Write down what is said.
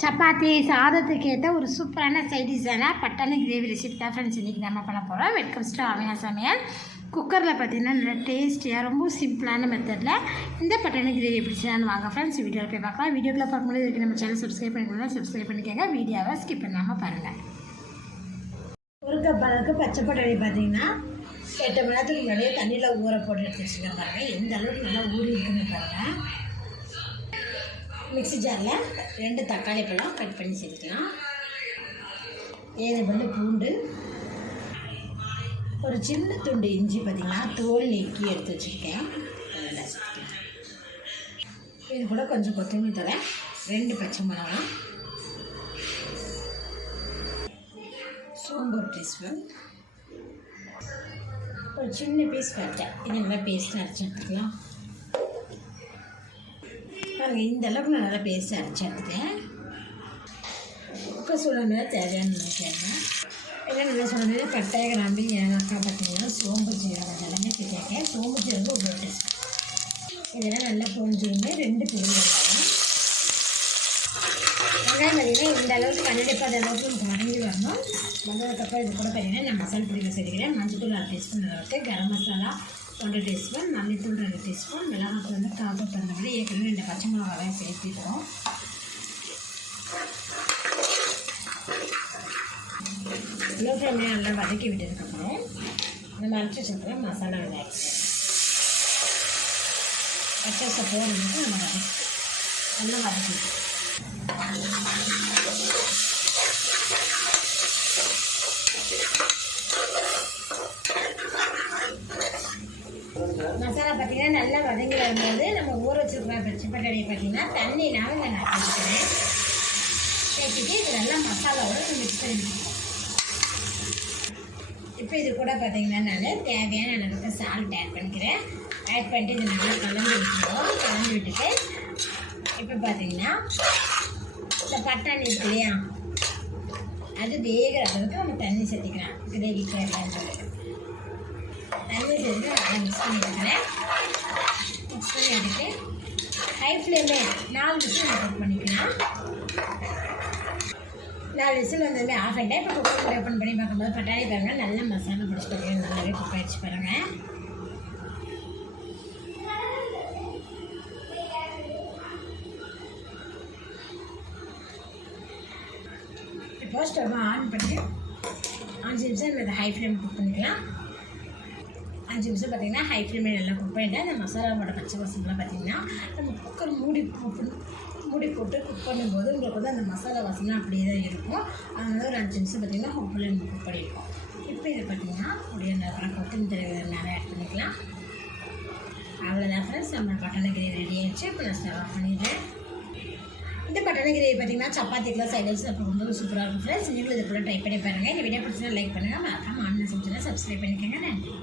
சப்பாத்தி சாதத்துக்கு ஏற்ற ஒரு சூப்பரான சைடிஷான பட்டாணி கிரேவி ரெசிபி தான் ஃப்ரெண்ட்ஸ் இன்றைக்கி நம்ம பண்ண போகிறோம் வெல்கம் டு அவையா சமையல். குக்கரில் பார்த்தீங்கன்னா நல்லா டேஸ்டியாக ரொம்ப சிம்பிளான மெத்தடில் இந்த பட்டாணி கிரேவி எப்படி செய்யலாம்னு வாங்க ஃப்ரெண்ட்ஸ் வீடியோவில் போய் பார்க்கலாம். வீடியோவில் பார்க்கும்போது இதுக்கு நம்ம சேனல் சப்ஸ்கிரைப் பண்ணிக்கலாம் சப்ஸ்கிரைப் பண்ணிக்கோங்க. வீடியோவை ஸ்கிப் பண்ணாமல் பாருங்கள் ஒரு கப் அளவுக்கு பச்சை பட்டாணி பார்த்தீங்கன்னா எட்டு மணி நேரத்துக்கு முன்னாடியே தண்ணியில் ஊற போட்டு எடுத்து வச்சுருக்கேன் பாருங்கள் எந்த அளவுக்கு நல்லா ஊறி இருக்குன்னு பாருங்கள் மிக்ஸி ஜாரில் ரெண்டு தக்காளி பழம் கட் பண்ணி சேர்த்துக்கலாம். ஏழு பல்லு பூண்டு ஒரு சின்ன துண்டு இஞ்சி பார்த்திங்கன்னா தோல் நீக்கி எடுத்து வச்சுருக்கேன். இது கூட கொஞ்சம் கொத்தமல்லி தலை ரெண்டு பச்சை மிளகாய் சோம்பு ஒரு டீஸ்பூன் ஒரு சின்ன பீஸ் பட்டை. இது நல்லா பேஸ்ட் அரைச்சி எடுத்துக்கலாம். பாருங்கள் இந்த அளவுக்கு நான் நல்லா பேஸ்ட் அரைச்சி எடுத்துட்டேன். குக்கர் சூட மேலே தேவையான நினைக்கிறேன் என்ன நல்லா சொன்னது பட்டை கிராம்பு ஏலக்காய் பார்த்தீங்கன்னா சோம்பு ஜீரகம் எல்லாமே சேர்த்திருக்கேன் சோம்பு ஜீரகம் ஒரு இதெல்லாம் நல்லா பொரிஞ்சுருந்து ரெண்டு பெரிய வெங்காயம். இந்த அளவுக்கு கண்டிப்பாக அளவுக்கு வதங்கி வரணும். வந்ததுக்கப்புறம் இது கூட பார்த்தீங்கன்னா நான் மசாலா பொடியில் சேர்த்துக்கிறேன் மஞ்சள் அரை டீஸ்பூன் அளவுக்கு கரம் மசாலா. ஒன்றரை டீஸ்பூன் மல்லித்தூள் ரெண்டு டீஸ்பூன் மிளகாத்தூள் வந்து காப்பு தந்தபடி ஏற்கனவே ரெண்டு பச்சை மிளகாவையும் சேர்த்திக்கிறோம் லோ ஃப்ளேம்லேயே நல்லா வதக்கி விட்டதுக்கப்புறம் நம்ம அரைச்சி வச்சுருக்கிற மசாலா வெங்காயம் பச்சை போடுறது நம்ம வதக்கி நல்லா வதக்கி மிளகா பார்த்தீங்கன்னா நல்லா வதங்கி வரும்போது நம்ம ஊற வச்சுருக்கிற பச்சை பட்டாணியை பார்த்திங்கன்னா தண்ணினால நான் நான் சேர்த்துக்கிறேன். சேர்த்துட்டு இது நல்லா மசாலாவோட மிக்ஸ் பண்ணி இப்போ இது கூட பார்த்தீங்கன்னா நான் தேவையான அளவுக்கு சால்ட் ஆட் பண்ணிக்கிறேன். ஆட் பண்ணிட்டு இது நல்லா கலந்து விட்டுருவோம். கலந்து விட்டுட்டு இப்போ பார்த்தீங்கன்னா இந்த பட்டாணி இருக்கு இல்லையா? அது வேகிற அளவுக்கு நம்ம தண்ணி சேர்த்திக்கலாம். கிரேவி கேட்கலான்னு சொல்லிட்டு தண்ணி சேர்த்து மிக்ஸ் பண்ணி வைக்கிறேன் மிக்ஸ் பண்ணி எடுத்து ஹை ஃப்ளேமில் நாலு விசில் நம்ம குக் பண்ணிக்கலாம் நாலு விசில் வந்ததுமே ஆஃப் ஆகிட்டேன் இப்போ குக்கர் ஓப்பன் பண்ணி பார்க்கும்போது பட்டாணி பாருங்கள் நல்ல மசாலா பிடிச்சி பார்த்தீங்கன்னா நல்லாவே குக் ஆகிடுச்சு பாருங்கள் இப்போ ஸ்டவ் ஆன் பண்ணி அஞ்சு நிமிஷம் இதை ஹை ஃப்ளேம் குக் பண்ணிக்கலாம். அஞ்சு நிமிஷம் பார்த்தீங்கன்னா ஹை ஃப்ளேமில் நல்லா குக் பண்ணிட்டு அந்த மசாலாவோட பச்சை வாசம்லாம் பார்த்தீங்கன்னா நம்ம குக்கர் மூடி போட்டு மூடி போட்டு குக் பண்ணும்போது உங்களுக்கு வந்து அந்த மசாலா வாசனை அப்படியே தான் இருக்கும். அதனால ஒரு அஞ்சு நிமிஷம் பார்த்தீங்கன்னா குக் பண்ணி குக் பண்ணியிருக்கோம் இப்போ இதை பார்த்தீங்கன்னா அப்படியே நல்லா கொத்தமல்லி நிறைய ஆட் பண்ணிக்கலாம். அவ்வளோதான் ஃப்ரெண்ட்ஸ் நம்ம பட்டாணி கிரேவி ரெடி ஆகிடுச்சு இப்போ நான் ஸ்டவ் ஆஃப் பண்ணிடுறேன். இந்த பட்டாணி கிரேவி பார்த்தீங்கன்னா சப்பாத்திக்கெலாம் சைட் டிஷ் அப்போ ரொம்ப சூப்பராக இருக்கும் ஃப்ரெண்ட்ஸ் நீங்களும் இது கூட ட்ரை பண்ணி பாருங்கள் இந்த வீடியோ பிடிச்சா லைக் பண்ணுங்கள் மறக்காமல் ஆன்லைன் செஞ்சுனா சப்ஸ்கிரைப் பண்ணிக்கோங்க. நன்றி.